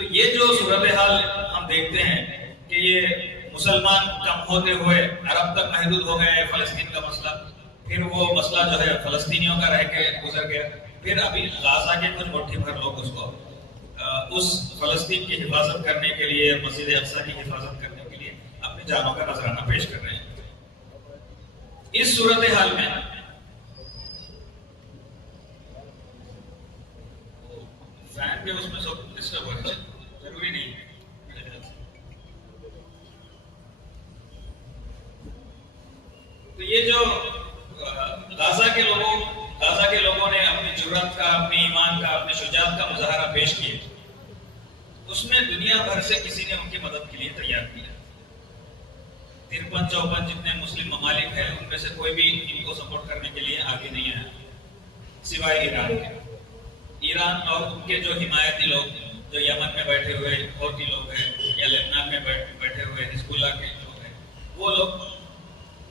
तो ये जो सूरत हाल हम देखते हैं कि ये मुसलमान कम होते हुए अरब तक महदूद हो गए फलस्तीन का मसला, फिर वो मसला जो है फलस्तीनियों का रह के गुजर गया, फिर अभी गाजा के कुछ मुट्ठी भर लोग उसको उस फलस्तीन की हिफाजत करने के लिए, मस्जिद अक्सा की हिफाजत करने के लिए अपनी जानों का नजराना पेश कर रहे हैं। इस सूरत हाल में फैन के उसमें सब डिस्टर्ब हो रहा है, जरूरी नहीं। तो ये जो गाजा के लोगों ने अपनी जुर्रत का, अपने ईमान का, अपने शुजाअत का मुजाहरा पेश किया, उसमें दुनिया भर से किसी ने उनकी मदद के लिए तैयार किया। 53-54 जितने मुस्लिम ममालिक हैं उनमें से कोई भी इनको सपोर्ट करने के लिए आगे नहीं आया, सिवाय ईरान के। ईरान और उनके जो हिमायती लोग, जो यमन में बैठे हुए हौती लोग हैं या लेबनान में बैठे हुए हिजबुल्लाह के लोग हैं, वो लोग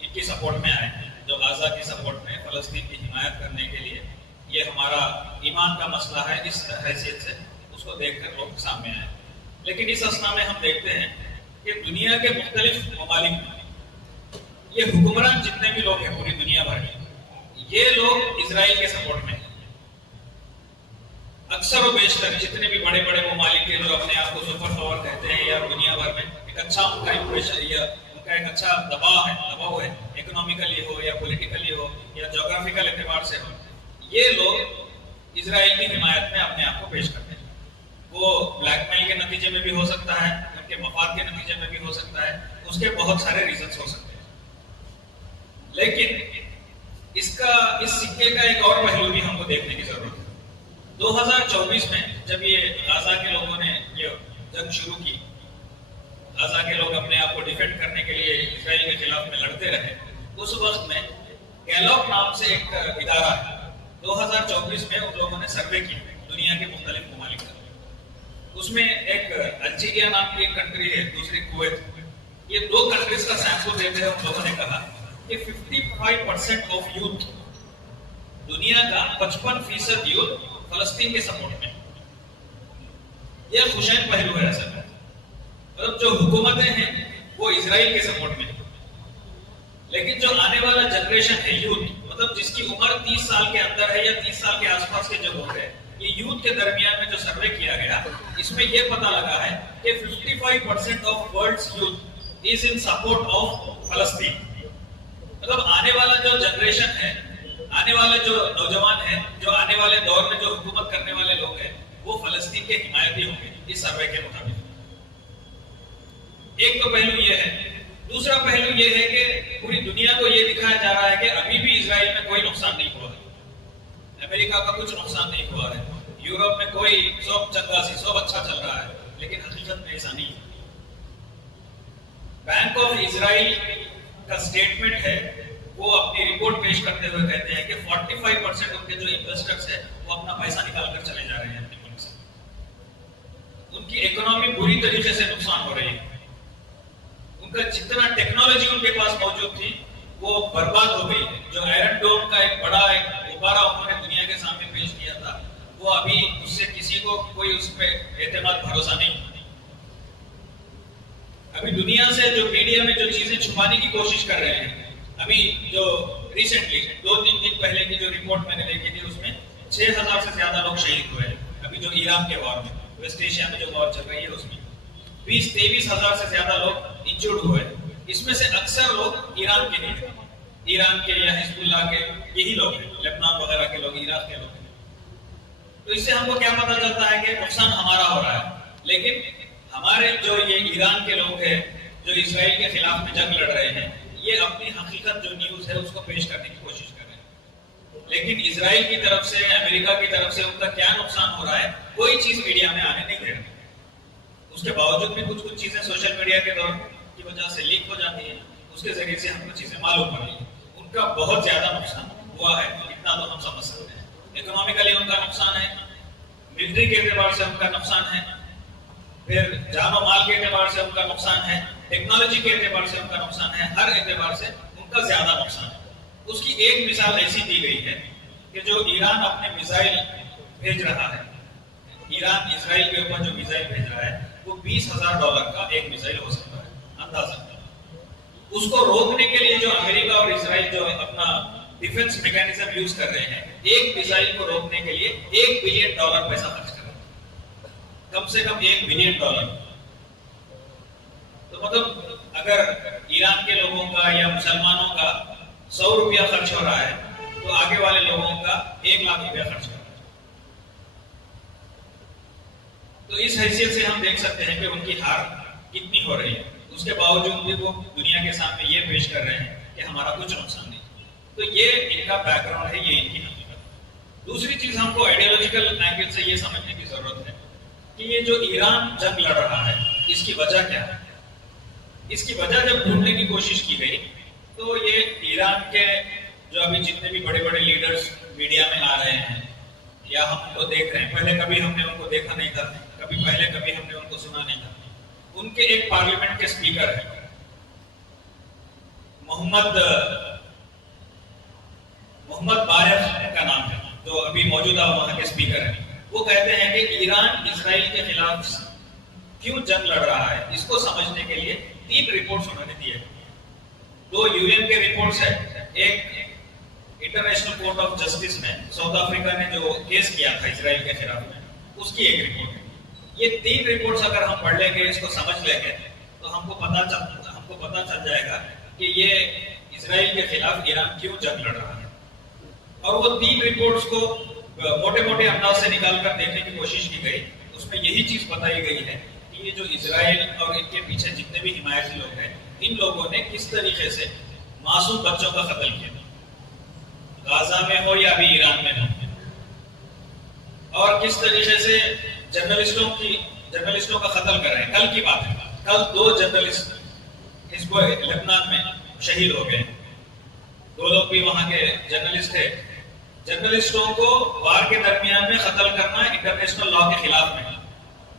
इनकी सपोर्ट में आए, जो गाजा की सपोर्ट में फलस्तीन की हिमायत करने के लिए ये हमारा ईमान का मसला है, इस हैसियत से उसको देखकर लोग सामने आए। लेकिन इस असना में हम देखते हैं कि दुनिया के मुख्तलिफ ममालिक में ये हुक्मरान जितने भी लोग हैं पूरी दुनिया भर में, ये लोग इजराइल के सपोर्ट में हैं। अक्सर और बेशतर जितने भी बड़े बड़े ममालिक हैं जो अपने आप को सुपर पावर कहते हैं या दुनिया भर में एक अच्छा उनका इंप्रेशन या उनका एक अच्छा दबाव है, इकोनॉमिकली हो या पॉलिटिकली हो या ज्योग्राफिकल एतबार से हो, ये लोग इजराइल की हिमायत में अपने आप को पेश करते हैं। वो ब्लैकमेल के नतीजे में भी हो सकता है, उनके मफाद के नतीजे में भी हो सकता है, उसके बहुत सारे रीजंस हो सकते हैं। लेकिन इस सिक्के का एक और पहलू भी हमको देखने की जरूरत है। 2024 में जब ये गाजा के लोगों ने ये जंग शुरू की, गाजा के लोग अपने आप को डिफेंड करने के लिए इजराइल के खिलाफ में लड़ते रहे, उस वक्त में गैलॉप नाम से एक इदारा है, 2024 में उन लोगों ने सर्वे किया दुनिया के मुख्तलिफ ममालिक का। उसमें एक अल्जीरिया नाम की एक कंट्री है, दूसरी कुवैत, ये दो कंट्रीज का सैंपल देते हैं। उन लोगों ने कहा कि 55% ऑफ यूथ, दुनिया का 55% यूथ फलस्तीन के सपोर्ट में। यह खुशैन पहलू है असल में, मतलब जो हुकूमतें हैं वो इजराइल के सपोर्ट में, लेकिन जो आने वाला जनरेशन है यूथ, मतलब जिसकी उम्र 30 साल के अंदर है या 30 साल के आसपास के जो लोग हैं, ये यूथ के दरमियान में जो सर्वे किया गया, इसमें यह पता लगा है कि 55% of world's youth is in support of फलस्तीन। मतलब आने वाला जो जनरेशन है, आने वाले जो नौजवान हैं, जो आने वाले दौर में जो हुकूमत करने वाले लोग हैं, वो फलस्तीन के हिमायती होंगे इस सर्वे के मुताबिक। एक तो पहलू ये है। दूसरा पहलू ये है कि पूरी दुनिया को ये दिखाया जा रहा है कि अभी भी इजराइल में कोई नुकसान नहीं हुआ है, अमेरिका का कुछ नुकसान नहीं हुआ है, यूरोप में कोई सब चंगा सी सब अच्छा चल रहा है, लेकिन हकीकत में ऐसा नहीं है। बैंक ऑफ इजराइल का स्टेटमेंट है, वो अपनी रिपोर्ट पेश करते हुए कहते हैं कि 45% उनके जो इन्वेस्टर्स है वो अपना पैसा निकाल कर चले जा रहे हैं अपने मुल्क से। उनकी इकोनॉमी बुरी तरीके से नुकसान हो रही है, उनका जितना टेक्नोलॉजी उनके पास मौजूद थी वो बर्बाद हो गई है। जो आयरन डोम का एक बड़ा गुब्बारा उन्होंने दुनिया के सामने पेश किया था, वो अभी उससे किसी को कोई उस पर एतमाद भरोसा नहीं। अभी दुनिया से जो मीडिया में जो चीजें छुपाने की कोशिश कर रहे हैं, अभी जो रिसेंटली 2-3 दिन पहले की जो रिपोर्ट मैंने देखी थी, उसमें 6000 से ज्यादा लोग शहीद हुए हैं। अभी जो ईरान के वॉर में, वेस्ट एशिया में जो वॉर चल रही है, उसमें 20-23 हजार से ज्यादा लोग इंजर्ड हुए। इसमें से अक्सर लोग ईरान के नहीं थे, ईरान के या हिजबुल्लाह के यही लोग हैं, लेबनान वगैरह के लोग, इराक के लोग हैं। तो इससे हमको क्या पता चलता है कि नुकसान हमारा हो रहा है, लेकिन हमारे जो ये ईरान के लोग हैं जो इजराइल के खिलाफ में जंग लड़ रहे हैं, ये अपनी हकीकत जो न्यूज है उसको पेश करने की कोशिश कर रहे हैं। लेकिन इजराइल की तरफ से, अमेरिका की तरफ से उनका क्या नुकसान हो रहा है, कोई चीज मीडिया में आने नहीं दे रही। उसके बावजूद भी कुछ चीजें सोशल मीडिया के दौर की वजह से लीक हो जाती है, उसके जरिए से हमको चीजें मालूम पड़ रही है। उनका बहुत ज्यादा नुकसान हुआ है, इतना तो हम समझ सकते हैं। इकोनॉमिकली उनका नुकसान है, मिलिट्री के एतबार से उनका नुकसान है, फिर जानो माल के एतबार से उनका नुकसान है, टेक्नोलॉजी के एतबार से उनका नुकसान है, हर एतबार से उनका ज्यादा नुकसान है। उसकी एक मिसाल ऐसी दी गई है कि जो ईरान अपने मिसाइल भेज रहा है, ईरान इजराइल के ऊपर जो मिसाइल भेज रहा है, $30,000 का एक मिसाइल हो सकता है, अंदाजा। उसको रोकने के लिए जो अमेरिका और इसराइल जो अपना डिफेंस मैकेनिज्म यूज कर रहे हैं, एक मिसाइल को रोकने के लिए $1 बिलियन पैसा खर्च कर रहे हैं, कम से कम $1 बिलियन। तो मतलब अगर ईरान के लोगों का या मुसलमानों का ₹100 खर्च हो रहा है, तो आगे वाले लोगों का ₹1 लाख खर्च हो रहा है। तो इस हैसियत से हम देख सकते हैं कि उनकी हार कितनी हो रही है। उसके बावजूद भी वो दुनिया के सामने ये पेश कर रहे हैं कि हमारा कुछ नुकसान नहीं। तो ये इनका बैकग्राउंड है, ये इनकी हकीकत। दूसरी चीज हमको आइडियोलॉजिकल एंगल से ये समझने की जरूरत है कि ये जो ईरान जंग लड़ रहा है, इसकी वजह क्या है। इसकी वजह जब ढूंढने की कोशिश की गई, तो ये ईरान के जो अभी जितने भी बड़े बड़े लीडर्स मीडिया में आ रहे हैं या हम उनको देख रहे हैं, पहले कभी हमने उनको देखा नहीं था, कभी हमने उनको सुना नहीं था। उनके एक पार्लियामेंट के स्पीकर है, मोहम्मद बारेख का नाम है, जो अभी मौजूदा वहां के स्पीकर है। वो कहते हैं कि ईरान इजराइल के खिलाफ क्यों जंग लड़ रहा है, इसको समझने के लिए 3 रिपोर्ट्स उन्होंने दिए। 2 यूएन के रिपोर्ट्स है, एक इंटरनेशनल कोर्ट ऑफ जस्टिस में साउथ अफ्रीका ने जो केस किया था इजराइल के खिलाफ में, उसकी एक रिपोर्ट है। ये 3 रिपोर्ट्स अगर हम पढ़ लेंगे, इसको समझ लेंगे, तो हमको पता चल जाएगा कि ये इजराइल के खिलाफ ईरान क्यों जंग लड़ रहा है। और वो 3 रिपोर्ट्स को मोटे मोटे अंदाज से निकाल कर देखने की कोशिश की गई। उसमें यही चीज बताई गई है कि ये जो इजराइल और इनके पीछे जितने भी हिमायती लोग हैं, इन लोगों ने किस तरीके से मासूम बच्चों का कत्ल किया, गाजा में हो या अभी ईरान में हो, और किस तरीके से जर्नलिस्टों का कत्ल कर रहे हैं। कल की बात है, कल 2 जर्नलिस्ट हिजबुल्लाह लेबनान में शहीद हो गए। 2 लोग भी वहां के जर्नलिस्ट थे। जर्नलिस्टों को वार के दरमियान में कत्ल करना इंटरनेशनल लॉ के खिलाफ में।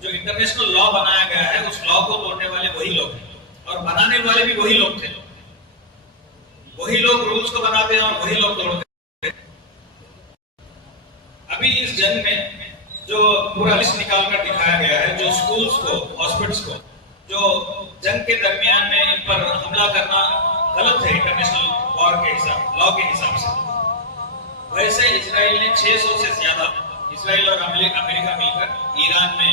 जो इंटरनेशनल लॉ बनाया गया है, उस लॉ को तोड़ने वाले वही लोग हैं और बनाने वाले भी वही लोग थे। वही लोग रूल्स को बनाते हैं और वही लोग तोड़ते हैं। अभी इस जंग में जो पूरा लिस्ट निकाल कर दिखाया गया है, जो स्कूल्स को, हॉस्पिटल्स को, जो जंग के दरमियान में इन पर हमला करना गलत है इंटरनेशनल लॉ के हिसाब से। वैसे इजराइल ने 600 से ज्यादा, इजराइल और अमेरिका मिलकर ईरान में,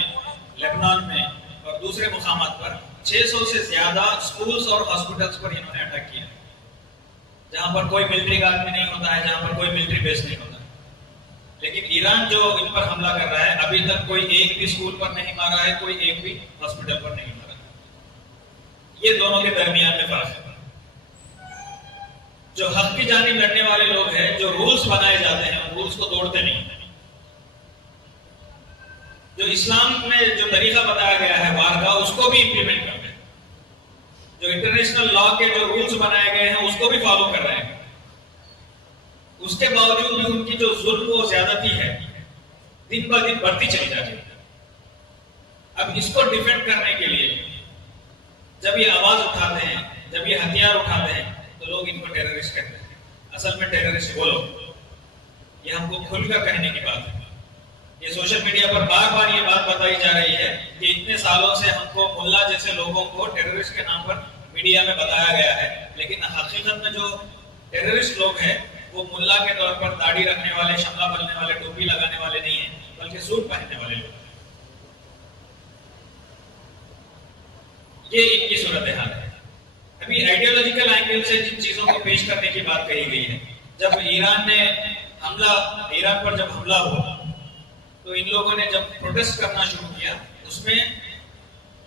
लेबनान में और दूसरे मुकामात पर 600 से ज्यादा स्कूल्स और हॉस्पिटल्स पर इन्होंने अटैक किया, जहां पर कोई मिलिट्री का आदमी नहीं होता है, जहां पर कोई मिलिट्री बेस नहीं होता है। लेकिन ईरान जो इन पर हमला कर रहा है, अभी तक कोई एक भी स्कूल पर नहीं मारा है, कोई एक भी हॉस्पिटल पर नहीं मारा है। ये दोनों के दरमियान में फर्क है। जो हक की जानिब लड़ने वाले लोग हैं, जो रूल्स बनाए जाते हैं, रूल्स को तोड़ते नहीं। जो इस्लाम में जो तरीका बताया गया है वार का, उसको भी इंप्लीमेंट करते हैं। जो इंटरनेशनल लॉ के जो रूल्स बनाए गए हैं, उसको भी फॉलो कर रहे हैं। उसके बावजूद भी उनकी जो जुल्म और ज्यादती है, दिन ब दिन बढ़ती चली जाती है। अब इसको डिफेंड करने के लिए जब ये आवाज उठाते हैं, जब ये हथियार उठाते हैं, तो लोग इनको टेररिस्ट कहते हैं। असल में टेररिस्ट वो लोग, ये हमको खुलकर कहने की बात है। ये सोशल मीडिया पर बार बार ये बात बताई जा रही है कि इतने सालों से हमको मुल्ला जैसे लोगों को टेररिस्ट के नाम पर मीडिया में बताया गया है, लेकिन हकीकत में जो टेररिस्ट लोग हैं, वो मुल्ला के तौर पर दाढ़ी रखने वाले, शमला बलने वाले, टोपी लगाने वाले नहीं है, बल्कि सूट पहनने वाले लोग। ये इनकी सूरत हाल है। अभी आइडियोलॉजिकल एंगल से जिन चीजों को पेश करने की बात कही गई है, जब ईरान पर जब हमला हुआ, तो इन लोगों ने जब प्रोटेस्ट करना शुरू किया, उसमें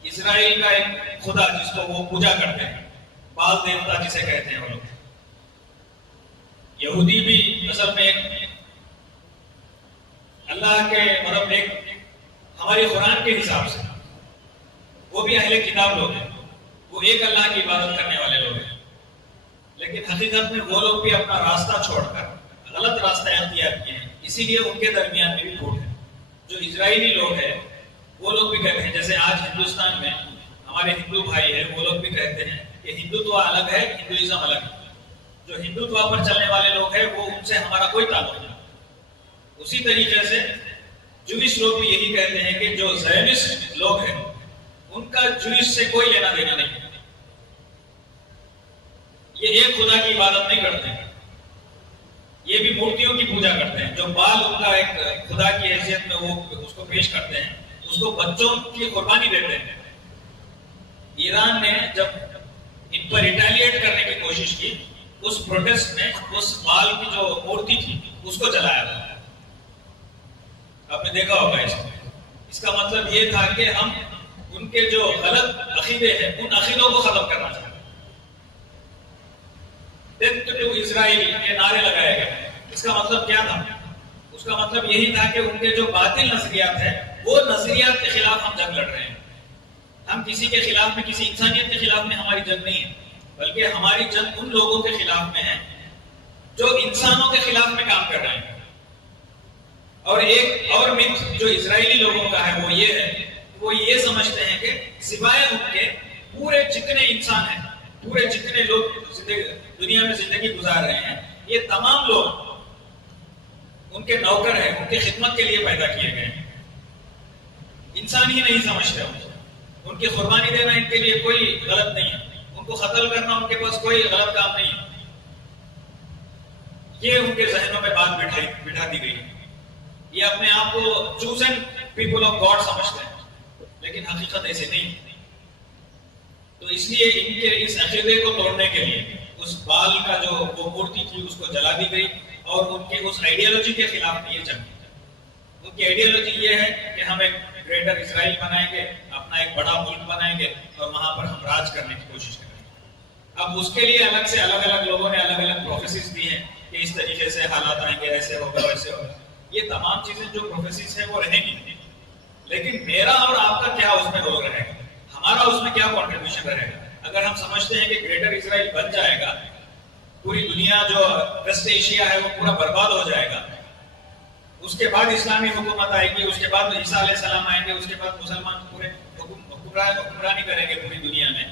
इजराइल का एक खुदा जिसको वो पूजा करते हैं, बाल देवता जिसे कहते हैं वो लोग, यहूदी भी असल में अल्लाह के मतलब एक हमारी कुरान के हिसाब से वो भी अहले किताब लोग हैं, वो एक अल्लाह की इबादत करने वाले लोग हैं। लेकिन हकीकत में वो लोग भी अपना रास्ता छोड़कर गलत रास्ता अख्तियार किए हैं, इसीलिए उनके दरमियान में भी फूट है। जो इजरायली लोग हैं, वो लोग भी कहते हैं, जैसे आज हिंदुस्तान में हमारे हिंदू भाई हैं, वो लोग भी कहते हैं कि हिंदुत्व अलग है, हिंदुइज्म अलग है। जो हिंदुत्व पर चलने वाले लोग हैं, वो उनसे हमारा कोई ताल्लुक नहीं। उसी तरीके से जूइश लोग भी यही कहते हैं कि जो ज़ायनिस्ट लोग हैं, उनका जूइश से कोई लेना देना नहीं। ये एक खुदा की इबादत नहीं करते हैं, ये भी मूर्तियों की पूजा करते हैं। जो बाल उनका एक खुदा की हैसियत में वो उसको पेश करते हैं, उसको बच्चों की कुर्बानी देते हैं। ईरान ने जब इन पर रिटेलिएट करने की कोशिश की, उस प्रोटेस्ट में उस बाल की जो मूर्ति थी उसको जलाया था। आपने देखा होगा इसका मतलब ये था कि हम उनके जो गलत अकीदे हैं उन अकीदों को खत्म करना चाहते हैं। डेथ टू इजराइल के नारे लगाए गए। इसका मतलब क्या था? उसका मतलब यही था कि उनके जो बातिल नजरियात है वो नजरियात के खिलाफ हम जंग लड़ रहे हैं। हम किसी के खिलाफ में, किसी इंसानियत के खिलाफ में हमारी जंग नहीं है, बल्कि हमारी जंग उन लोगों के खिलाफ में है जो इंसानों के खिलाफ में काम कर रहे हैं। और एक और मिथ जो इजरायली लोगों का है वो ये है, वो ये समझते हैं कि सिवाय उनके पूरे जितने इंसान हैं, पूरे जितने लोग दुनिया में जिंदगी गुजार रहे हैं, ये तमाम लोग उनके नौकर हैं, उनके खिदमत के लिए पैदा किए गए हैं। इंसान ही नहीं समझते उनकी कुर्बानी देना इनके लिए कोई गलत नहीं है, उनको कत्ल करना उनके पास कोई गलत काम नहीं है। ये उनके जहनों में बात बिठा दी गई है। ये अपने आप को चूजन पीपल ऑफ गॉड समझते हैं, लेकिन हकीकत ऐसे नहीं। तो इसलिए इनके इस अकीदे को तोड़ने के लिए उस बाल का जो वो मूर्ति थी उसको जला दी गई और उनके उस आइडियोलॉजी के खिलाफ ये जंग। उनकी आइडियोलॉजी ये है कि हम एक ग्रेटर इजराइल बनाएंगे, अपना एक बड़ा मुल्क बनाएंगे और वहां पर हम राज करने की कोशिश करेंगे। अब उसके लिए अलग से अलग अलग लोगों ने अलग अलग प्रोफेसीज दी हैं कि इस तरीके से हालात आएंगे, ऐसे होगा, वैसे होगा। ये तमाम चीजें जो प्रोफेसीज है वो रहेंगी, लेकिन मेरा और आपका क्या उसमें रोल रहेगा, हमारा उसमें क्या कॉन्ट्रीब्यूशन रहेगा? अगर हम समझते हैं कि ग्रेटर इजराइल बन जाएगा, पूरी दुनिया जो वेस्ट एशिया है वो पूरा बर्बाद हो जाएगा, उसके बाद इस्लामी हुकूमत आएगी, उसके बाद ईसा अलैहिस्सलाम आएंगे, उसके बाद मुसलमान पूरे हुक्मरानी करेंगे पूरी दुनिया में।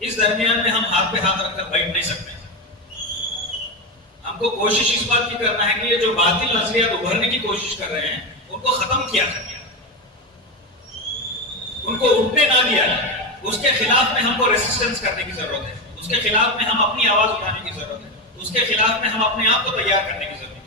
इस दरमियान में हम हाथ पे हाथ रखकर बैठ नहीं सकते। हमको कोशिश इस बात की करना है कि ये जो बातिल नजरियात उभरने की कोशिश कर रहे हैं उनको खत्म किया जाए, उनको उठने ना दिया जाए। उसके खिलाफ में हमको रेसिस्टेंस करने की जरूरत है, उसके खिलाफ में हम अपनी आवाज उठाने की जरूरत है, उसके खिलाफ में हम अपने आप को तैयार करने की जरूरत है।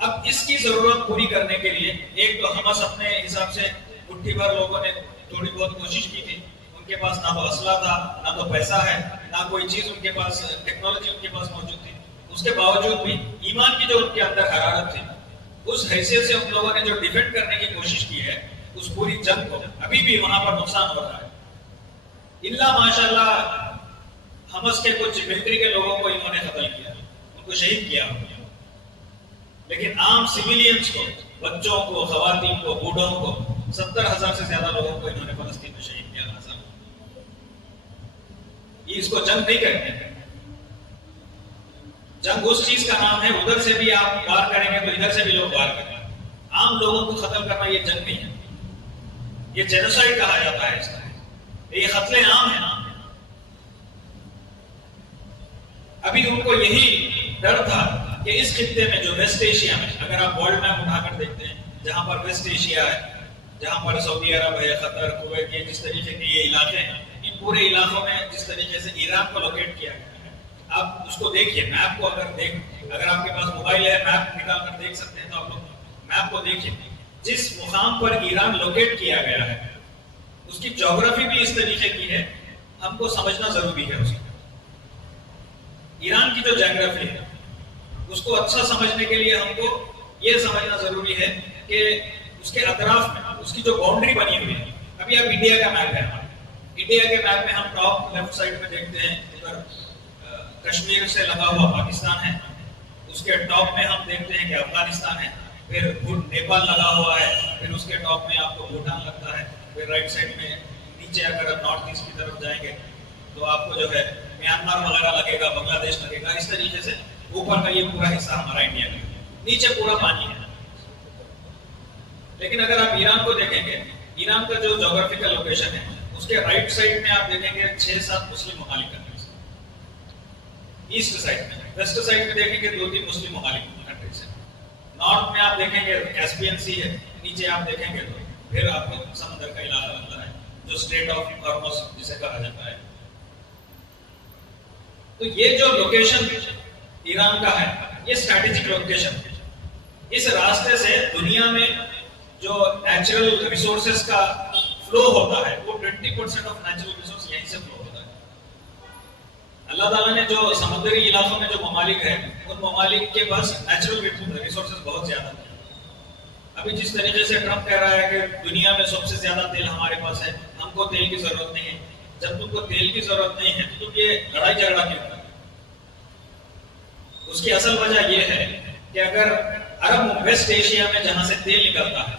अब इसकी जरूरत पूरी करने के लिए एक तो हमास अपने हिसाब से मुट्ठी भर लोगों ने थोड़ी बहुत कोशिश की थी। उनके पास ना तो असला था, ना तो पैसा है, ना कोई चीज उनके पास, टेक्नोलॉजी उनके पास मौजूद थी। उसके बावजूद भी ईमान की जो उनके अंदर हरारत थी, उस हैसियत से उन लोगों ने जो डिफेंड करने की कोशिश की है, उस पूरी जंग को अभी भी वहां पर नुकसान हो रहा है। इल्ला माशाल्लाह हमस के कुछ मिलिट्री के लोगों को इन्होंने कत्ल किया, उनको शहीद किया, लेकिन आम सिविलियंस को, बच्चों को, खवातीन को, बूढ़ों को, 70,000 से ज्यादा लोगों को इन्होंने फलस्तीन में शहीद किया। ये इसको जंग नहीं कहते। जंग उस चीज का नाम है, उधर से भी आप वार करेंगे तो इधर से भी लोग वार करेंगे। आम लोगों को खत्म करना ये जंग नहीं है, ये जेनोसाइड कहा जाता है इसका। ये कत्ले आम है। अभी उनको यही डर था कि इस खित्ते में जो वेस्ट एशिया में, अगर आप वर्ल्ड मैप उठाकर देखते हैं, जहां पर वेस्ट एशिया है, जहां पर सऊदी अरब है, कतर, कुवैत, ये जिस तरीके के ये इलाके हैं, इन पूरे इलाकों में जिस तरीके से ईरान को लोकेट किया गया है, आप उसको देखिए, मैप को अगर आपके पास मोबाइल है, मैप निकाल कर देख सकते हैं, तो आप लोग मैप को देखिए। जिस मुकाम पर ईरान लोकेट किया गया है उसकी ज्योग्राफी भी इस तरीके की है, हमको समझना जरूरी है उसको। ईरान की जो ज्योग्राफी है उसको अच्छा समझने के लिए हमको ये समझना जरूरी है कि उसके अतराफ में उसकी जो बाउंड्री बनी हुई है। अभी आप इंडिया का मैप है, इंडिया के मैप में हम टॉप लेफ्ट साइड में देखते हैं, उधर कश्मीर से लगा हुआ पाकिस्तान है, उसके टॉप में हम देखते हैं कि अफगानिस्तान है, फिर नेपाल लगा हुआ है, फिर उसके टॉप में आपको भूटान लगता है, फिर राइट साइड में नीचे अगर आप नॉर्थ ईस्ट की तरफ जाएंगे तो आपको जो है म्यांमार वगैरह लगेगा, बांग्लादेश लगेगा। इस तरीके से ऊपर का ये पूरा हिस्सा हमारा इंडिया का, नीचे पूरा पानी है। लेकिन अगर आप ईरान को देखेंगे, ईरान का जो ज्योग्राफिकल लोकेशन है उसके राइट साइड में आप देखेंगे 6-7 मुस्लिम ममालिक कंट्रीज, ईस्ट साइड में, वेस्ट साइड में देखेंगे 2-3 मुस्लिम ममालिक कंट्रीज है, नॉर्थ में आप देखेंगे कैस्पियन सी है, नीचे आप देखेंगे तो फिर आपको समंदर का इलाका लगता है जो जो स्ट्रेट ऑफ हॉर्मुज जिसे कहा जाता है। तो ये जो लोकेशन ईरान का है, ये स्ट्रैटेजिक लोकेशन है। इस रास्ते से दुनिया में जो नेचुरल रिसोर्सेज का फ्लो होता है वो 20% ऑफ नेचुरल रिसोर्स यहीं से फ्लो होता है। अल्लाह ताला ने जो समुद्री इलाकों में जो ममालिक है, उन ममालिक के पास नेचुरल रिसोर्सेज बहुत ज्यादा है। अभी जिस तरीके से ट्रम्प कह रहा है कि दुनिया में सबसे ज्यादा तेल हमारे पास है, हमको तेल की जरूरत नहीं है। जब तुमको तेल की जरूरत नहीं है तो तुम ये लड़ाई झगड़ा क्यों कर? उसकी असल वजह यह है कि अगर अरब वेस्ट एशिया में जहां से तेल निकलता है,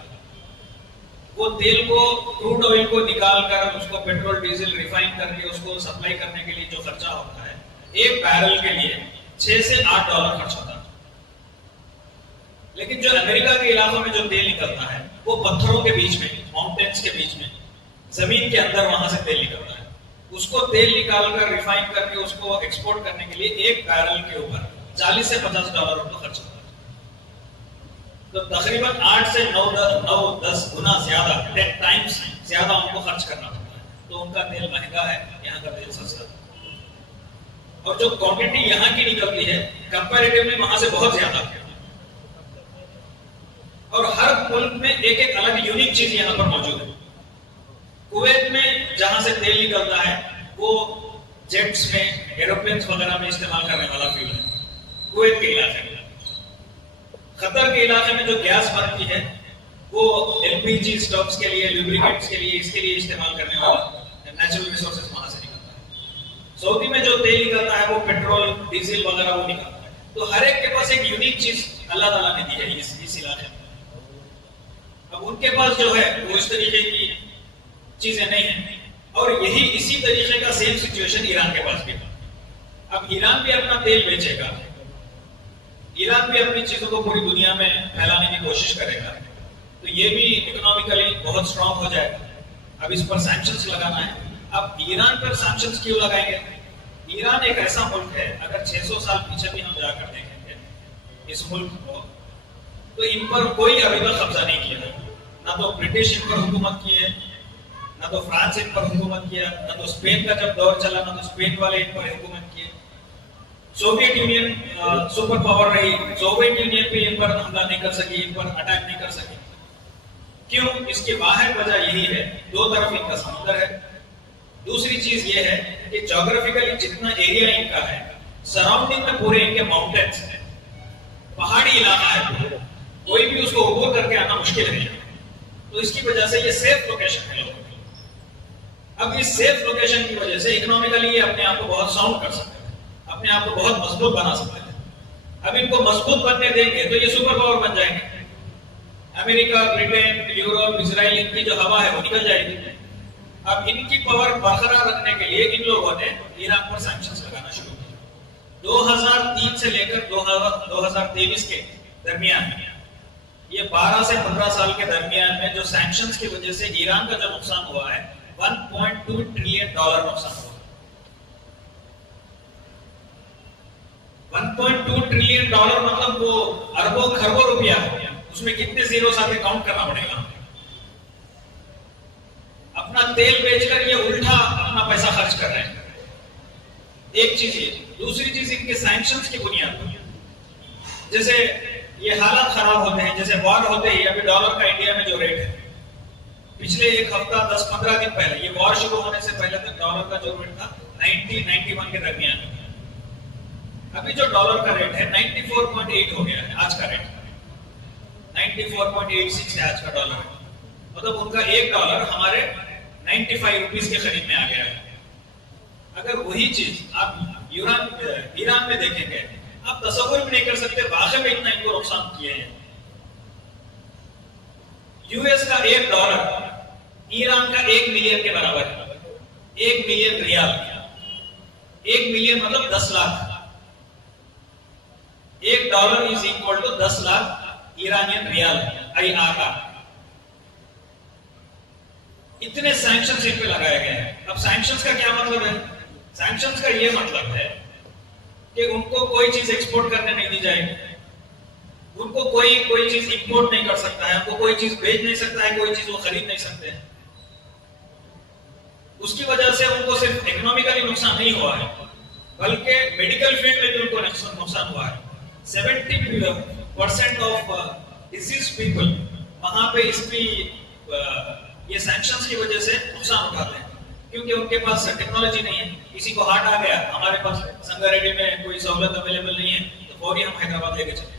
वो तेल को क्रूड ऑयल को निकाल कर उसको पेट्रोल डीजल रिफाइन करके उसको सप्लाई करने के लिए जो खर्चा होता है, एक बैरल के लिए 6 से 8 डॉलर खर्च होता है। लेकिन जो अमेरिका के इलाकों में जो तेल निकलता है वो पत्थरों के बीच में, माउंटेन्स के बीच में, जमीन के अंदर वहां से तेल निकलता है। उसको तेल निकालकर रिफाइन करके उसको एक्सपोर्ट करने के लिए एक बैरल के ऊपर 40 से 50 डॉलर उनको खर्च होता है। तो तकरीबन 8 से 9-10 गुना ज्यादा, 10 टाइम्स ज्यादा उनको खर्च करना पड़ता है। तो उनका तेल महंगा है, यहाँ का तेल सस्ता है। और जो क्वांटिटी यहाँ की निकलती है कंपैरेटिवली वहां से बहुत ज्यादा है। और हर मुल्क में एक एक अलग यूनिक चीज यहाँ पर मौजूद है। कुवैत में जहां से तेल निकलता है वो जेट्स में, एरोप्लेन्स वगैरह में इस्तेमाल करने वाला फ्यूल है कुवैत के इलाके में। कतर के इलाके में जो गैस बनती है वो एलपीजी स्टोव्स के लिए, लुब्रिकेंट्स के लिए, इसके लिए इस्तेमाल करने वाला नेचुरल रिसोर्सेज वहां से निकलता है। सऊदी में जो तेल निकलता है वो पेट्रोल डीजल वगैरह वो निकलता है। तो हर एक के पास एक यूनिक चीज अल्लाह ताला ने दी है इस इलाके में। अब उनके पास जो है वो इस तरीके की चीजें नहीं है। और यही इसी तरीके का सेम सिचुएशन ईरान के पास भी है। अब ईरान भी अपना तेल बेचेगा, ईरान भी अपनी चीजों को पूरी दुनिया में फैलाने की कोशिश करेगा, तो ये भी इकोनॉमिकली बहुत स्ट्रांग हो जाएगा। अब इस पर सैंक्शंस लगाना है। अब ईरान पर सैंक्शंस क्यों लगाएंगे? ईरान एक ऐसा मुल्क है, अगर 600 साल पीछे भी हम जाकर देखेंगे इस मुल्क को, तो इन पर कोई अभी तक कब्जा नहीं किया। ना तो ब्रिटिश इन पर हुकूमत की है, ना तो फ्रांस इन पर हुकूमत किया, ना तो स्पेन का जब दौर चला ना तो स्पेन वाले इन पर हुकूमत किए। सोवियत यूनियन सुपर पावर रही, सोवियत यूनियन भी इन पर हमला नहीं कर सकी, इन पर अटैक नहीं कर सकी। क्यों? इसकी वाहिद वजह यही है, दो तरफ इनका समुद्र है। दूसरी चीज ये है कि ज्योग्राफिकली जितना एरिया इनका है, सराउंडिंग में पूरे इनके माउंटेन्स है, पहाड़ी इलाका है, कोई भी उसको अबूर करके आना मुश्किल है। तो इसकी वजह से ये सेफ लोकेशन है लोगों के लिए। अब इस सेफ लोकेशन की वजह से इकोनॉमिकली ये अपने आप को बहुत साउंड कर सकते हैं, अपने आप को बहुत मजबूत बना सकते हैं। अब इनको मजबूत बनने देंगे तो ये सुपर पावर बन जाएंगे। अमेरिका, ब्रिटेन, यूरोप, इजराइल, इनकी जो हवा है वो निकल जाएगी। अब इनकी पावर बरकरार रखने के लिए इन लोगों ने ईरान पर सैंक्शंस लगाना शुरू किया। 2003 से लेकर 2023 के दरमियान में, ये 12 से 15 साल के दरमियान में जो सैंक्शंस की वजह से ईरान का जो नुकसान हुआ है, $1.2 ट्रिलियन नुकसान हुआ। 1.2 ट्रिलियन मतलब वो अरबों खरबों रुपया है। उसमें कितने जीरो आके काउंट करना पड़ेगा। अपना तेल बेचकर ये उल्टा अपना पैसा खर्च कर रहे हैं। एक चीज ये। दूसरी चीज इनके सैंक्शंस की बुनियाद पर, जैसे ये हालात खराब होते हैं, जैसे वॉर होते ही अभी डॉलर का इंडिया में जो रेट है, पिछले एक हफ्ता 10-15 दिन पहले, ये वॉर शुरू होने से पहले तक डॉलर का जो रेट था 90-91 के दरमियान में। अभी जो डॉलर का रेट है 94.8 हो गया है। आज का रेट 94.86 है आज का डॉलर। मतलब उनका $1 हमारे 95 रुपीस के करीब में आ गया है। अगर वही चीज आप ईरान में देखेंगे, आप तसव्वुर भी नहीं कर सकते वाकई में इतना इनको नुकसान किए हैं। यूएस का $1 ईरान का 1 मिलियन के बराबर है। 1 मिलियन रियाल, 1 मिलियन मतलब 10 lakh. $1 is equal to 10 lakh Iranian rial, IRR। इतने सैंक्शंस इन पे लगाए गए हैं। अब सैंक्शंस का क्या मतलब है? सैंक्शंस का ये मतलब है कि उनको कोई चीज एक्सपोर्ट करने नहीं दी जाएगी, उनको कोई चीज इंपोर्ट नहीं कर सकता है, उनको कोई चीज बेच नहीं सकता है, कोई चीज वो खरीद नहीं सकते हैं। उसकी वजह से उनको सिर्फ इकोनॉमिकली नुकसान नहीं हुआ है, बल्कि मेडिकल फील्ड में भी उनको नुकसान हुआ है। 70% ऑफ डिसीज पीपल वहां पे इसकी ये सैंक्शंस की वजह से नुकसान उठाते हैं, क्योंकि उनके पास टेक्नोलॉजी नहीं है। किसी को हार्ट आ गया, हमारे पास संगारेड्डी में कोई सहूलत अवेलेबल नहीं है, तो फौरी हम हैदराबाद लेके चले।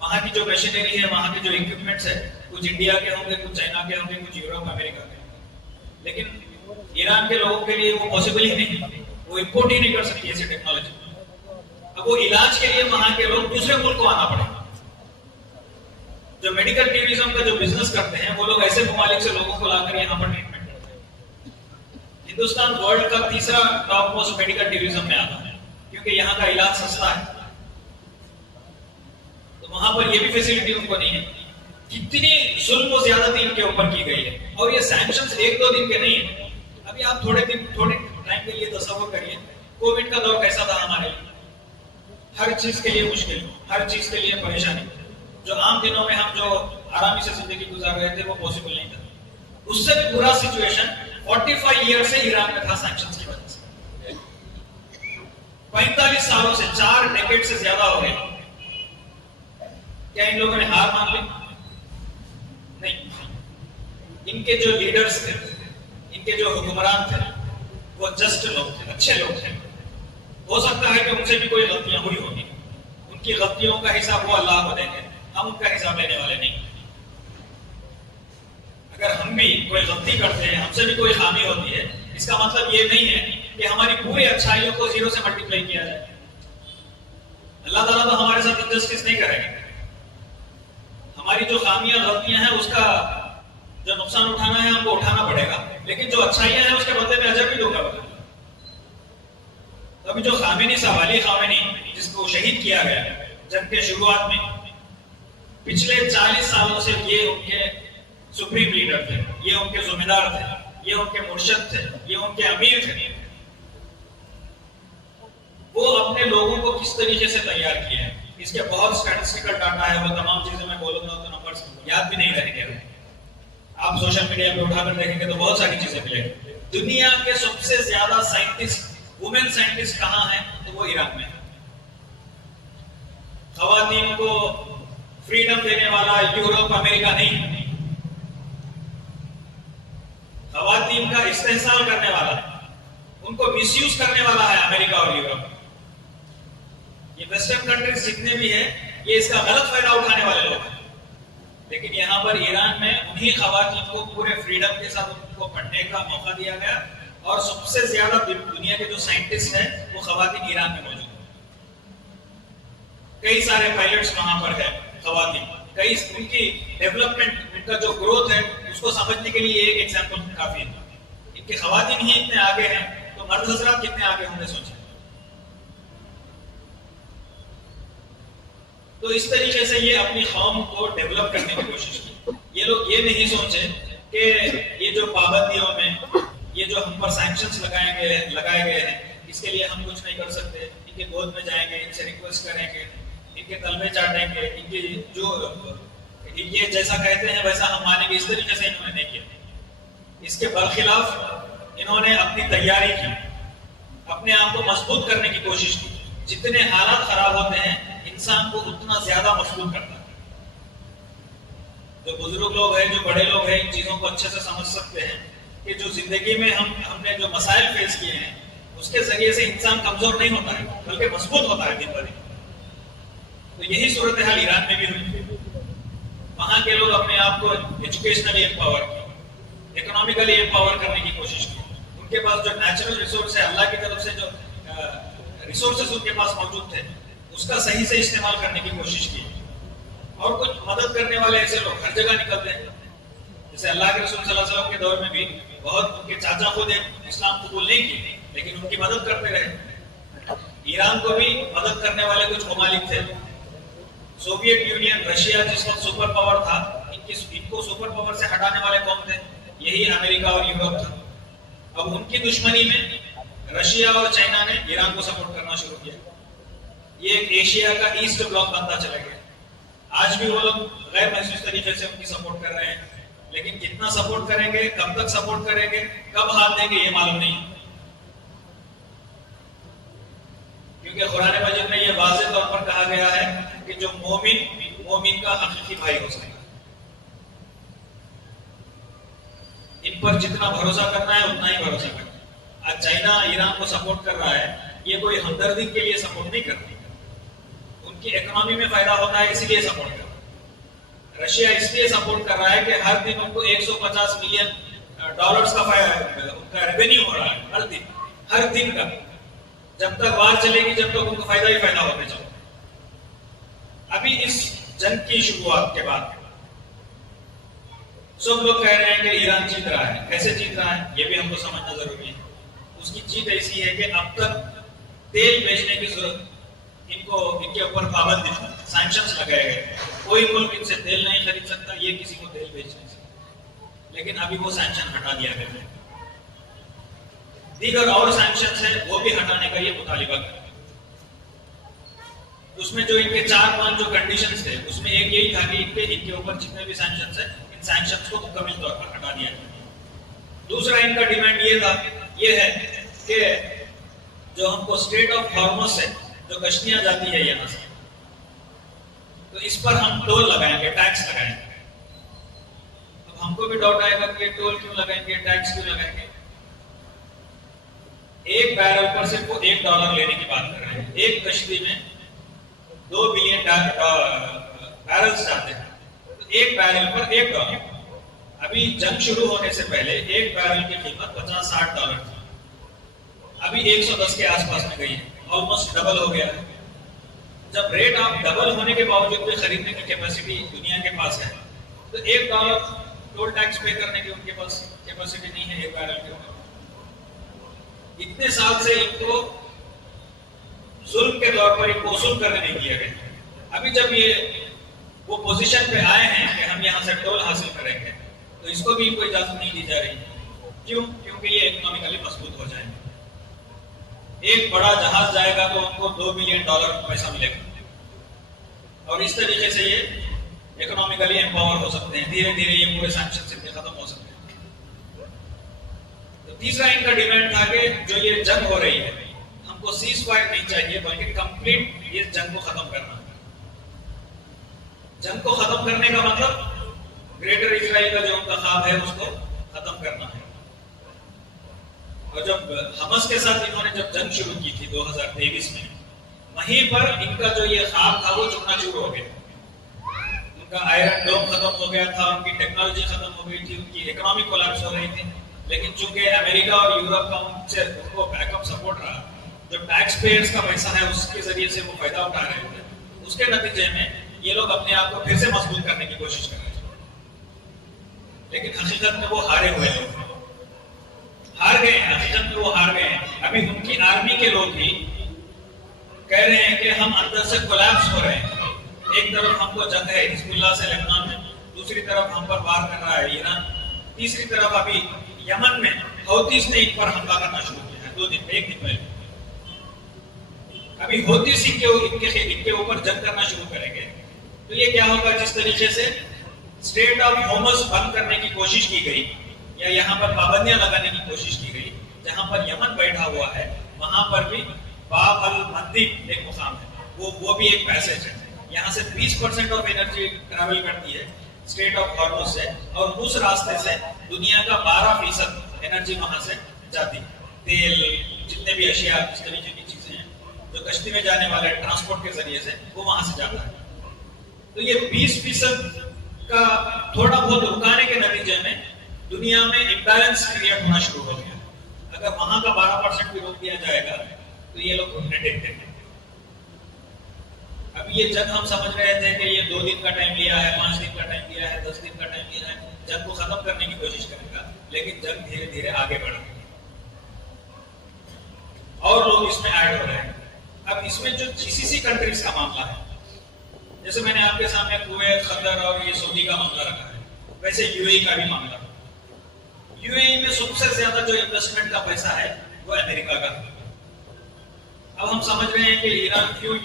वहां की जो मशीनरी है, वहां के जो इक्विपमेंट्स है, कुछ इंडिया के होंगे, कुछ चाइना के होंगे, कुछ यूरोप अमेरिका के, लेकिन ईरान के लोगों के लिए वो पॉसिबल ही नहीं है, वो इंपोर्ट ही नहीं कर सकती ऐसी टेक्नोलॉजी। अब वो इलाज के लिए वहां के लोग दूसरे मुल्क को आना पड़ेगा। जो मेडिकल टूरिज्म का जो बिजनेस करते हैं, वो लोग ऐसे ममालिक से लोगों को लाकर यहाँ पर ट्रीटमेंट करते हैं। हिंदुस्तान वर्ल्ड का तीसरा टॉप मोस्ट मेडिकल टूरिज्म में आता है, क्योंकि यहाँ का इलाज सस्ता है। तो वहां पर ये भी फैसिलिटी उनको नहीं है। कितनी जुल्म ज्यादती इनके ऊपर की गई है, और ये सैंक्शंस 1-2 दिन के नहीं है। अभी आप थोड़े टाइम के लिए तसव्वुर करिए, कोविड का दौर कैसा था हमारे लिए। हर चीज के लिए मुश्किल, हर चीज के लिए परेशानी। जो आम दिनों में हम जो आरामी से जिंदगी गुजार रहे थे, वो पॉसिबल नहीं था। उससे भी बुरा सिचुएशन 45 ईयर से ईरान में था सैंक्शंस की वजह से। 45 सालों से, 4 डेकेड से ज्यादा हो गए। क्या इन लोगों ने हार मान ली? नहीं। इनके जो लीडर्स थे, इनके जो हुक्मरान थे, वो जस्ट लोग थे, अच्छे लोग थे। हो सकता है कि उनसे भी कोई गलतियां हुई होगी, उनकी गलतियों का हिसाब वो अल्लाह को देंगे, हम उनका हिसाब लेने वाले नहीं। अगर हम भी कोई गलती करते हैं, हमसे भी कोई खामी होती है, इसका मतलब ये नहीं है कि हमारी पूरी अच्छाइयों को 0 से मल्टीप्लाई किया जाए। अल्लाह ताला तो हमारे साथ इनजस्टिस नहीं करेंगे। हमारी जो खामियां गलतियां हैं, उसका जो नुकसान उठाना है हमको उठाना पड़ेगा, लेकिन जो अच्छाइयां हैं उसके बदले में अजर भी दूंगा। अभी जो खामेनी साहब, अली खामेनी, जिसको शहीद किया गया जंग के शुरुआत में, पिछले 40 सालों से ये उनके सुप्रीम लीडर थे, ये उनके जिम्मेदार थे, ये उनके मुर्शद थे, ये उनके अमीर थे। वो अपने लोगों को किस तरीके से तैयार किए हैं, इसके बहुत स्टैटिस्टिकल डाटा है। वो तमाम चीजें मैं बोलूंगा तो नंबर्स याद भी नहीं रहेंगे। आप सोशल मीडिया पे उठाकर देखेंगे तो बहुत सारी चीजें मिलेंगी। दुनिया के सबसे ज्यादा साइंटिस्ट, वुमेन साइंटिस्ट कहां हैं? तो वो ईरान में है। खवातीन को फ्रीडम देने वाला यूरोप अमेरिका नहीं, खवातीन का इस्तेहसाल करने वाला, उनको मिसयूज करने वाला है अमेरिका और यूरोप। ये वेस्टर्न कंट्रीज जितने भी हैं, ये इसका गलत फायदा उठाने वाले लोग हैं। लेकिन यहाँ पर ईरान में उन्हीं खवातीन को पूरे फ्रीडम के साथ उनको पढ़ने का मौका दिया गया, और सबसे ज्यादा दुनिया के जो साइंटिस्ट हैं वो खवातीन ईरान में मौजूद हैं। कई सारे पायलट्स वहां पर है खवातीन, कई उनकी डेवलपमेंट, उनका जो ग्रोथ है, उसको समझने के लिए एक एग्जांपल काफी है। इनके खवातीन ही इतने आगे हैं, तो मर्द हजरात कितने आगे होंगे सोचिए। तो इस तरीके से ये अपनी कौम को डेवलप करने की कोशिश की। ये लोग ये नहीं सोचे कि ये जो पाबंदियों में, ये जो हम पर सैंक्शंस लगाए गए हैं, इसके लिए हम कुछ नहीं कर सकते। इनके गोद में जाएंगे, इनसे रिक्वेस्ट करेंगे, इनके तलवे चाटेंगे, इनकी जो ये जैसा कहते हैं वैसा हम मानेंगे, इस तरीके से इन्होंने नहीं किया। इसके बरखिलाफ इन्होंने अपनी तैयारी की, अपने आप को मजबूत करने की कोशिश की। जितने हालात खराब होते हैं, इंसान को उतना ज्यादा मजबूत करता है। जो बुजुर्ग लोग हैं, जो बड़े लोग हैं, इन चीजों को अच्छे से समझ सकते हैं कि जो जिंदगी में हमने जो मसाइल फेस किए हैं, उसके जरिए से इंसान कमजोर नहीं होता है, बल्कि मजबूत होता है दिन ब दिन। तो यही सूरत हाल ईरान में भी हुई। वहां के लोग अपने आप को एजुकेशनली एम्पावर किए, इकोनॉमिकली एम्पावर करने की कोशिश की। उनके पास जो नेचुरल रिसोर्स है, अल्लाह की तरफ से जो रिसोर्सेज उनके पास मौजूद थे, उसका सही से इस्तेमाल करने की कोशिश की। और कुछ मदद करने वाले ऐसे लोग हर जगह निकलते हैं। जैसे अल्लाह के रसूल सल्लल्लाहु अलैहि वसल्लम के दौर में भी बहुत, उनके चाचा खुद इस्लाम कबूल नहीं की, लेकिन उनकी मदद करते रहे। ईरान को भी मदद करने वाले कुछ ममालिक थे। सोवियत यूनियन, रशिया जिस वक्त सुपर पावर था, इनको सुपर पावर से हटाने वाले कौन थे? यही अमेरिका और यूरोप था। अब उनकी दुश्मनी में रशिया और चाइना ने ईरान को सपोर्ट करना शुरू किया। ये एक एशिया का ईस्ट ब्लॉक बनता चला गया। आज भी वो लोग गैर महसूस तरीके से उनकी सपोर्ट कर रहे हैं। लेकिन कितना सपोर्ट करेंगे, कब तक सपोर्ट करेंगे, कब हाथ देंगे, ये मालूम नहीं। क्योंकि कुरान मजीद में ये वाज़ेह तौर पर कहा गया है कि जो मोमिन का हकीकी भाई हो सकेगा। इन पर जितना भरोसा करना है उतना ही भरोसा करना है। आज चाइना ईरान को सपोर्ट कर रहा है, ये कोई हमदर्दी के लिए सपोर्ट नहीं करती, उनकी इकोनॉमी में फायदा होता है इसलिए सपोर्ट कर रहा है। रशिया इसलिए सपोर्ट कर रहा है कि हर दिन उनको 150 मिलियन डॉलर्स का उनका रेवेन्यू हो रहा है हर दिन का। जब तक वार चलेगी जब तक उनको फायदा ही फायदा होने चलेगा। अभी इस जंग की शुरुआत के बाद सब लोग कह रहे हैं कि ईरान जीत रहा है। कैसे जीत रहा है ये भी हमको समझना जरूरी है। उसकी जीत ऐसी है कि अब तक तेल बेचने की जरूरत इनके ऊपर पाबंदी थी, सैंक्शंस लगाए गए, कोई मुल्क इनसे तेल नहीं खरीद सकता, ये किसी को तेल बेच नहीं सकता। लेकिन अभी वो सैंक्शन हटा दिया गया है। दीगर और सैंक्शंस है वो भी हटाने का ये मुतालिबा कर। उसमें जो इनके 4-5 जो कंडीशंस थे उसमें एक यही था कि इनके ऊपर जितने भी सैंक्शंस है इन सैंक्शंस को मुकम्मल तौर पर हटा दिया गया। दूसरा इनका डिमांड ये है कि जो हमको स्ट्रेट ऑफ हॉर्मुज़ से जो कश्तियां जाती है यहाँ से, तो इस पर हम टोल लगाएंगे, टैक्स लगाएंगे। अब हमको भी डाउट आएगा कि टोल क्यों लगाएंगे, टैक्स क्यों लगाएंगे। एक बैरल पर सिर्फ वो $1 लेने की बात कर रहे हैं। एक कश्ती में 2 बिलियन बैरल्स जाते हैं, तो एक बैरल पर $1। अभी जंग शुरू होने से पहले एक बैरल की कीमत $50-60 थी, अभी 110 के आसपास में गई है, ऑलमोस्ट डबल हो गया है। जब रेट आप डबल होने के बावजूद भी खरीदने की कैपेसिटी दुनिया के पास है, तो $1 टोल टैक्स पे करने की उनके पास कैपेसिटी नहीं है एक बैरल के ऊपर। इतने साल से इनको जुल्म के तौर पर इनको वसूल करने नहीं दिया गया। अभी जब ये वो पोजीशन पे आए हैं कि हम यहाँ से टोल हासिल करेंगे, तो इसको भी कोई इजाजत नहीं दी जा रही। क्यों? क्योंकि ये इकोनॉमिकली मजबूत हो जाएंगे। एक बड़ा जहाज जाएगा तो उनको $2 बिलियन पैसा मिलेगा, और इस तरीके से ये इकोनॉमिकली एम्पावर हो सकते हैं। धीरे धीरे ये पूरे सैंक्शन से खत्म हो सकते हैं। तो तीसरा इनका डिमांड था कि जो ये जंग हो रही है, हमको सीज फायर नहीं चाहिए, बल्कि कंप्लीट ये जंग को खत्म करना। जंग को खत्म करने का मतलब ग्रेटर इजराइल का जो उनका ख्वाब है उसको खत्म करना है। और जब हमास के साथ इन्होंने जब जंग शुरू की थी 2023 में, वहीं पर इनका जो ये ख्वाब था वो चूर हो गया। उनका आयरन डोम खत्म हो गया था, उनकी टेक्नोलॉजी खत्म हो गई थी, उनकी इकोनॉमी कोलैप्स हो रही थी। लेकिन चूंकि अमेरिका और यूरोप का उनको बैकअप सपोर्ट रहा, जो टैक्स पेयर्स का पैसा है उसके जरिए से वो फायदा उठा रहे थे, उसके नतीजे में ये लोग अपने आप को फिर से मजबूत करने की कोशिश कर रहे थे। लेकिन हकीकत में वो हारे हुए लोग हार गए हैं। हकीकत में वो हार गए हैं। अभी उनकी आर्मी के लोग भी कह रहे हैं कि हम अंदर से कोलैप्स हो रहे हैं। एक तरफ हमको जंग है हिजबुल्लाह से लेबनान में, दूसरी तरफ हम पर वार कर रहा है ईरान, तीसरी तरफ अभी यमन में हौतीस ने इन पर हमला करना शुरू किया है एक दिन पहले। अभी हौतीस इनके ऊपर जंग करना शुरू करेंगे, तो ये क्या होगा? जिस तरीके से स्ट्रेट ऑफ हॉर्मुज़ बंद करने की कोशिश की गई या यहाँ पर पाबंदियां लगाने की कोशिश की गई, जहां पर यमन बैठा हुआ है वहां पर भी बाब अल मंदिब एक मुकाम है, वो भी एक पैसेज है। यहाँ से 20% ऑफ एनर्जी ट्रैवल करती है स्ट्रेट ऑफ हॉर्मुज़ से, और उस रास्ते से दुनिया का 12% एनर्जी वहां से जाती है। तेल, जितने भी अशिया, इस तरीके की चीजें हैं जो कश्ती में जाने वाले ट्रांसपोर्ट के जरिए से वो वहां से जाता है। तो ये 20% का थोड़ा बहुत रुकाने के नतीजे में दुनिया में इम्बैलेंस क्रिएट होना शुरू हो गया। अगर वहां का 12% भी रोक दिया जाएगा तो ये लोग प्रेडिक्ट हैं। अब ये जंग हम समझ रहे थे कि ये 2 दिन का टाइम लिया है, 5 दिन का टाइम लिया है, 10 दिन का टाइम लिया है, जंग को खत्म करने की कोशिश करेगा, लेकिन जंग धीरे धीरे आगे बढ़ रही है और लोग इसमें ऐड हो रहे हैं। अब इसमें जो जीसीसी कंट्रीज का मामला है, जैसे मैंने आपके सामने कुवैत, कतर और ये सऊदी का मामला रखा है, वैसे यूएई का भी मामला। यूएई में सबसे ज्यादा जो इन्वेस्टमेंट का पैसा है वो अमेरिका का। अब हम समझ रहे हैं कि ईरान क्यों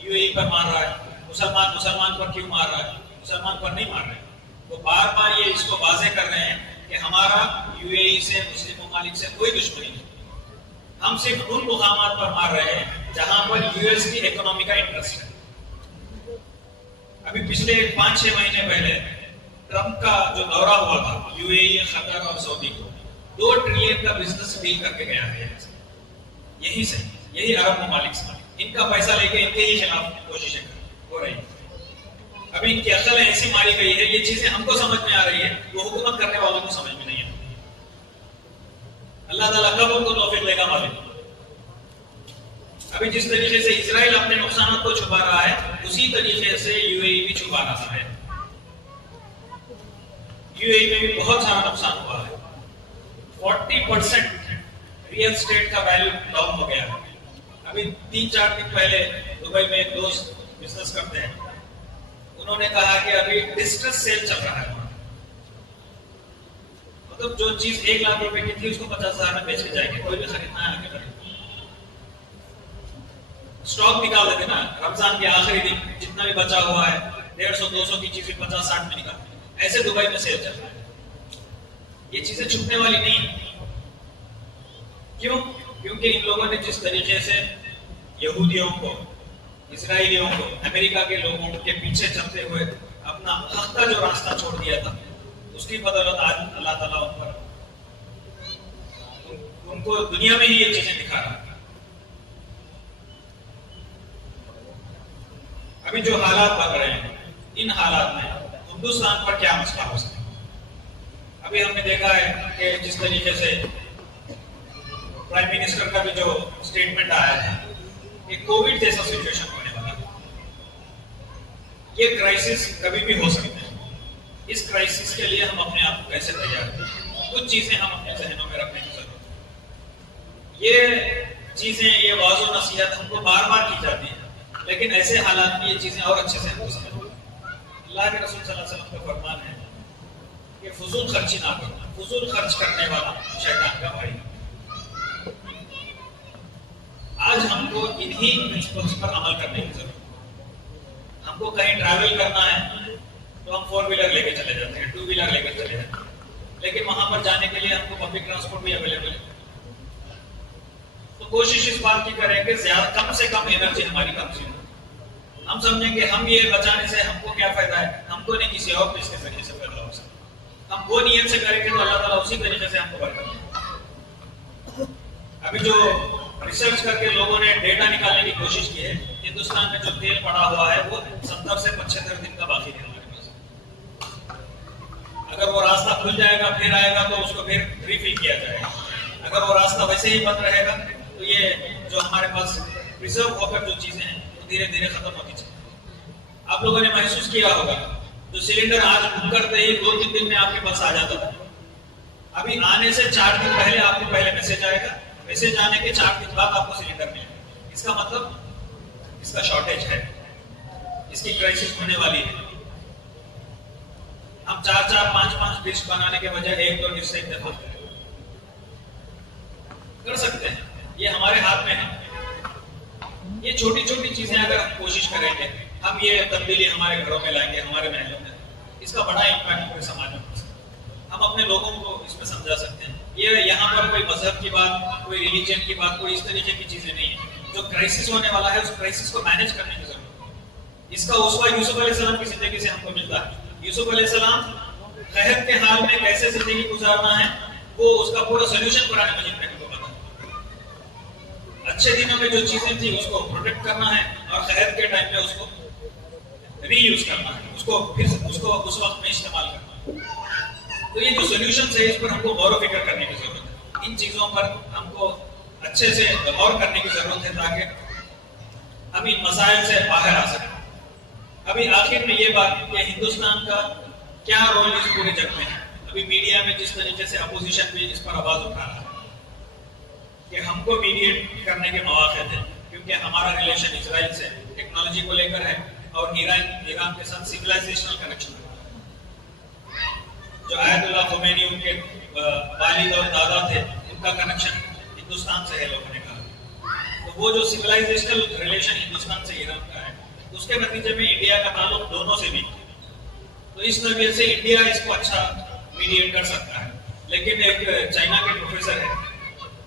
यूएई पर मार रहा है, मुसलमान पर क्यों मार रहा है? मुसलमान पर नहीं मार रहे, वो बार बार ये इसको वाजे कर रहे हैं कि हमारा यूएई से, मुस्लिम ममालिक से कोई दुश्मनी नहीं, हम सिर्फ उन मुकामात पर मार रहे हैं जहां पर यूएस की इकोनॉमी का इंटरेस्ट है। अभी पिछले 5-6 महीने पहले ट्रंप का जो दौरा हुआ था यूएई, कतर और सऊदी को, 2 ट्रिलियन का बिजनेस डील करके गया है यही से, यही अरब ममालिक से। इनका पैसा लेके इनके ही खिलाफ कोशिशें हो रही है। अभी इनकी अकल ऐसी मारी गई है, ये चीजें हमको समझ में आ रही है, वो हुकूमत करने वालों को समझ में नहीं है। अल्लाह ताला कब उनको तौफीक देगा मालिक। अभी जिस तरीके से इजराइल अपने नुकसान को छुपा रहा है, उसी तरीके से यूएई भी छुपा रहा है। यूएई में भी बहुत सारा नुकसान हुआ है। 40% रियल एस्टेट का वैल्यू डाउन हो गया। अभी 3-4 दिन पहले दुबई में एक दोस्त बिजनेस करते हैं, उन्होंने कहा कि अभी डिस्ट्रेस सेल चल रहा है। मतलब जो चीज 1 लाख रुपए की थी उसको 50,000 में बेच के जाएंगे, कोई भी खरीदना है आगे बढ़े। स्टॉक निकाल देते ना, रमजान के आखिरी दिन जितना भी बचा हुआ है 150-200 की चीज 50-60 में निकाल, ऐसे दुबई में सेल चल रहा है। ये चीजें छुपने वाली नहीं। क्यों? क्योंकि इन लोगों ने जिस तरीके से यहूदियों को, इजराइलियों को, अमेरिका के लोगों के पीछे चलते हुए अपना हक का जो रास्ता छोड़ दिया था, उसकी बदौलत आज अल्लाह ताला उन पर, उनको दुनिया में ही ये चीजें दिखा रहा है। अभी जो हालात बन रहे हैं, इन हालात में हिंदुस्तान पर क्या मसला हो सकता है? अभी हमने देखा है कि जिस तरीके से प्राइम मिनिस्टर का भी जो स्टेटमेंट आया है कि कोविड जैसा सिचुएशन होने वाला है, ये क्राइसिस कभी भी हो सकता है। इस क्राइसिस के लिए हम अपने आप को कैसे तैयार करें, कुछ चीजें हम अपने जहनों में रखने की जरूरत है। ये चीजें, ये वाज़ो नसीहत हमको बार बार की जाती है, लेकिन ऐसे हालात में ये चीजें और अच्छे से हमको समझ। अल्लाह के रसूल सल्लल्लाहु अलैहि वसल्लम का फरमान है कि फजूल खर्ची ना करना, फजूल खर्च करने वाला शैतान का भाई। आज हमको इन्हीं प्रिंसिपल्स पर अमल करने की जरूरत है। हमको कहीं ट्रैवल करना है तो हम 4 व्हीलर लेके चले जाते हैं, 2 व्हीलर लेकर चले जाते हैं, लेकिन वहां पर जाने के लिए हमको पब्लिक ट्रांसपोर्ट भी अवेलेबल है। तो कोशिश इस बात की करें कि कम से कम एनर्जी हमारी कंज्यूम हो। हम समझें कि हम ये बचाने से हमको क्या फायदा है, हमको नहीं किसी और को इसके जरिए से फायदा हो सकता। हम वो नियत से करेंगे तो अल्लाह ताला उसी तरीके से हमको बरकत देगा। अभी जो रिसर्च करके लोगों ने डेटा निकालने की कोशिश की है, हिंदुस्तान में जो तेल पड़ा हुआ है वो 70 से 75 दिन का बाकी है हमारे पास। अगर वो रास्ता खुल जाएगा फिर आएगा तो उसको फिर रिफिल किया जाएगा। अगर वो रास्ता वैसे ही बंद रहेगा तो ये जो हमारे पास रिजर्व होकर जो चीजें हैं वो धीरे धीरे खत्म होती चली। आप लोगों ने महसूस किया होगा, तो सिलेंडर आज बुक करते ही 2-3 दिन में आपके पास आ जाता था। अभी आने से 4 दिन पहले आपको पहले मैसेज आएगा, मैसेज आने के 4 दिन बाद आपको सिलेंडर मिलेगा। इसका मतलब इसका शॉर्टेज है, इसकी क्राइसिस होने वाली है। हम 4-4, 5-5 डिश बनाने के बजाय 1-2 डिश से इत्तेफाक कर सकते हैं। ये हमारे हाथ में है। ये छोटी छोटी चीजें अगर हम कोशिश करेंगे, हम ये तब्दीली हमारे घरों में लाएंगे, हमारे महलों में, इसका बड़ा इम्पैक्ट पूरे समाज में हो सकता है। हम अपने लोगों को इसमें समझा सकते हैं। ये यहाँ पर कोई मजहब की बात, कोई रिलीजन की बात, कोई इस तरीके की चीजें नहीं है। जो क्राइसिस होने वाला है उस क्राइसिस को मैनेज करने की जरूरत है। इसका उसवा यूसुफ अलैहिस्सलाम की जिंदगी से हमको मिलता है। यूसुफ अलैहिस्सलाम कहत के हाल में कैसे जिंदगी गुजारना है, वो उसका पूरा सोल्यूशन कुरान मजीद में हमको पता है। अच्छे दिनों में जो चीजें थी उसको प्रोटेक्ट करना है और कहत के टाइम में उसको रीयूज करना है, उसको फिर उसको उस वक्त में इस्तेमाल करना है। तो ये जो सोल्यूशन है इस पर हमको गौर फिक्र करने की जरूरत है। इन चीजों पर हमको अच्छे से गौर करने की जरूरत है ताकि हम इन मसाइल से बाहर आ सकें। अभी आखिर में ये बात कि हिंदुस्तान का क्या रोल इस पूरे जग में है। अभी मीडिया में जिस तरीके से अपोजिशन भी इस पर आवाज उठा रहा है कि हमको मीडिएट करने के मौके थे, क्योंकि हमारा रिलेशन इजराइल से टेक्नोलॉजी को लेकर है और ईरान के साथ सिविलाइजेशनल कनेक्शन है। जो आयतुल्लाह खुमैनी उनके वालिद और दादा थे, उनका कनेक्शन हिंदुस्तान से है, लोगों ने कहा। तो वो जो सिविलाइजेशनल रिलेशन हिंदुस्तान से ईरान का है, उसके नतीजे में इंडिया का ताल्लुक दोनों से भी। तो इस नजरिए से इंडिया इसको अच्छा मीडिएट कर सकता है। लेकिन एक चाइना के प्रोफेसर है,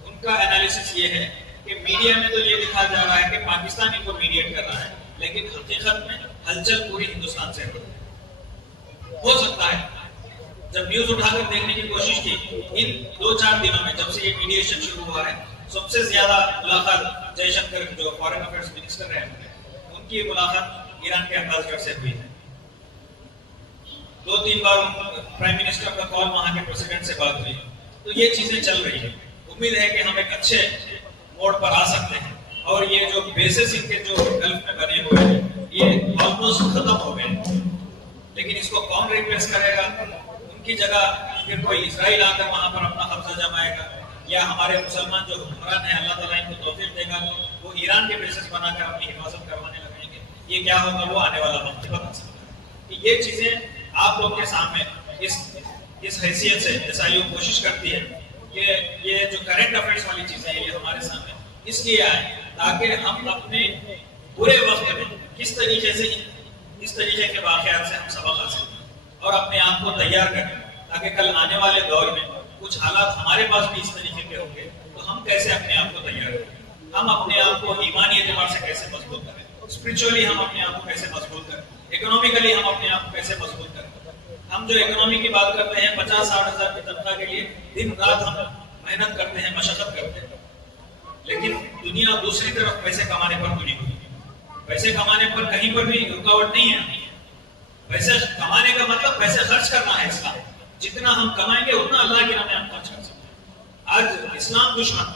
उनका एनालिसिस ये है कि मीडिया में तो ये दिखाया जा रहा है कि पाकिस्तान इनको मीडिएट कर रहा है, लेकिन हकीकत में हलचल पूरी हिंदुस्तान से हो सकता है। जब न्यूज उठाकर देखने की कोशिश की इन 2-4 दिनों में, जब से ये मीडिएशन शुरू हुआ है, सबसे ज्यादा मुलाकात जयशंकर जो फॉरेन अफेयर्स मिनिस्टर है उनकी मुलाकात ईरान के अम्बासडर से हुई है। 2-3 बार प्राइम मिनिस्टर का कॉल वहां के प्रेसिडेंट से बात हुई। तो ये चीजें चल रही है। उम्मीद है कि हम एक अच्छे मोड़ पर आ सकते हैं और ये जो बेसिस इनके जो गल्फ में बने हुए हैं ये ऑलमोस्ट खत्म हो गए, लेकिन इसको कौन रिप्लेस करेगा? उनकी जगह फिर कोई इजराइल आकर वहां पर अपना कब्जा जमाएगा, या हमारे मुसलमान जो हुक्मरान है अल्लाह ताला इनको तौफीक देगा तो वो ईरान के बेसिस बनाकर अपनी हिफाजत करवाने लगेंगे। ये क्या होगा वो आने वाला वक्त बता सकता है। ये चीजें आप लोग के सामने इस हैसियत से एसआईओ कोशिश करती है कि ये जो करंट अफेयर्स वाली चीजें हैं ये हमारे सामने इसलिए आए ताकि हम अपने बुरे वक्त में किस तरीके से इस तरीके के वाकयात से हम सबक हासिल करें और अपने आप को तैयार करें, ताकि कल आने वाले दौर में कुछ हालात हमारे पास भी इस तरीके के होंगे तो हम कैसे अपने आप को तैयार करें, हम अपने आप को ईमानी एतबार से कैसे मजबूत करें, स्पिरिचुअली हम अपने आप को कैसे मजबूत करें, इकोनॉमिकली हम अपने आप को कैसे मजबूत करें। हम जो इकोनॉमी की बात करते हैं 50-60 हजार की तनख्वाह के लिए दिन रात हम मेहनत करते हैं, मशक्कत करते हैं, लेकिन दुनिया दूसरी तरफ पैसे कमाने पर तुली हुई है। पैसे कमाने पर कहीं पर भी रुकावट नहीं है। पैसे कमाने का मतलब पैसे खर्च करना है। इस्लाम जितना हम कमाएंगे उतना अल्लाह के नाम में हम खर्च कर सकते हैं। आज इस्लाम दुश्मन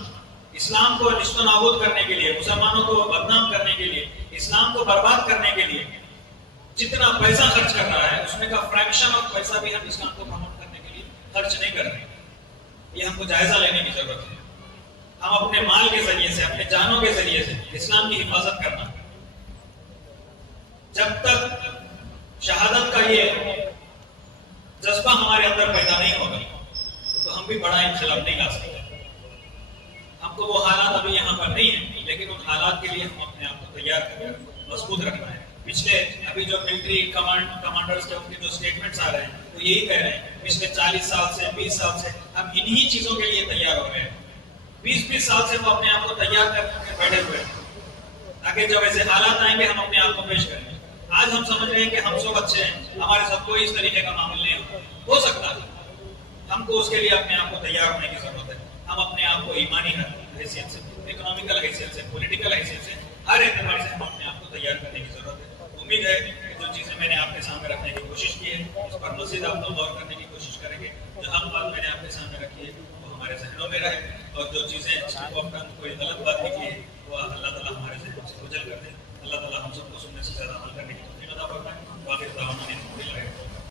इस्लाम को निस्तो नाबूद करने के लिए, मुसलमानों को बदनाम करने के लिए, इस्लाम को बर्बाद करने के लिए जितना पैसा खर्च कर रहा है उसमें का फ्रैक्शन ऑफ पैसा भी हम इस्लाम को प्रमोट करने के लिए खर्च नहीं कर रहे। ये हमको जायजा लेने की जरूरत है। हम अपने माल के जरिए से, अपने जानों के जरिए से इस्लाम की हिफाजत करना, जब तक शहादत का ये जज्बा हमारे अंदर पैदा नहीं होगा तो हम भी बड़ा इनकलाब नहीं ला सकते। हमको वो हालात अभी यहाँ पर नहीं है, लेकिन उन हालात के लिए हम अपने आप को तैयार कर मजबूत रखना है। पिछले अभी जो मिलिट्री कमांडर्स के उनके जो स्टेटमेंट्स आ रहे हैं वो यही कह रहे हैं पिछले 40 साल से 20 साल से हम इन्हीं चीजों के लिए तैयार हो रहे हैं। 20-20 साल से वो अपने आप को तैयार करके बैठे हुए हैं ताकि जब ऐसे हालात आएंगे हम अपने आप को पेश करेंगे। आज हम समझ रहे हैं कि हम सब अच्छे हैं, हमारे साथ कोई इस तरीके का मामूल नहीं हो सकता। हमको उसके लिए अपने आप को तैयार होने की जरूरत है। हम अपने आप को ईमानी हैसियत से, इकोनॉमिकल हैसियत से, पॉलिटिकल हैसियत से, हर एतबार से हम अपने आप को तैयार करने की जरूरत है। उम्मीद है कि जो चीजें मैंने आपके सामने रखने की कोशिश की है उस पर मजीद आप लोग गौर करने की कोशिश करेंगे। जो हर बात मैंने आपके सामने रखी है वो हमारे जहनों में रहे और जो चीजें कोई गलत बात निकली है वो अल्लाह ताला हमारे जहन से ओझल कर दे। अल्लाह ताला हम सबको सुनने से ज्यादा अमल करने की